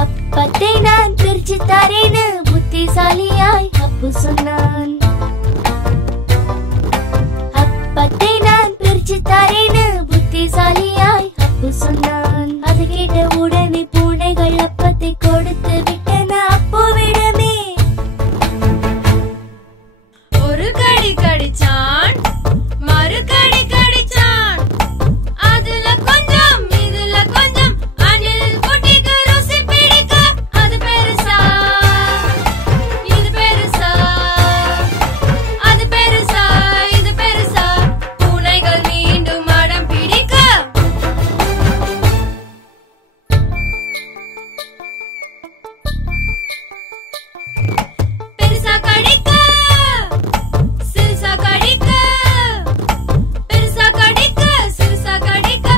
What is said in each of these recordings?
அப்பத்தை நான் பிரிச்சு தரேன்னு புத்திசாலியாய் அப்பு சொன்னான். அப்பத்தை நான் பிரிச்சு தரேன்னு புத்திசாலியாய் அப்பு சொன்னான். அது கேட்ட உடனே பூனைகள் அப்பத்தை கொடுத்து விட்டன அப்புவிடமே. ஒரு கடி கடிச்சான், மறு கடி கடிச்சான், அதுல கொஞ்சம் இதுல கொஞ்சம் அணில் குட்டிக்கு ருசி பிடிக்க. அது பெருசா இது பெருசா, அது பெருசா இது பெருசா, பூனைகள் மீண்டும் அடம் பிடிக்க. பெருசா கடிக்க, சிறுசா கடிக்க, பெருசா கடிக்க, சிறுசா கடிக்க,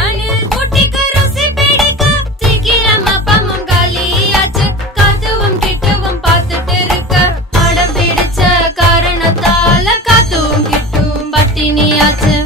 அணில் குட்டிக்கு ருசி பிடிக்க. சீக்கிரம் அப்பமும் காலியாச்சு, காத்துவும் கிட்டவும் பார்த்துட்டு இருக்க. அடம் பிடிச்ச காரணத்தால காத்துவும் கிட்டும் பட்டினியாச்சு.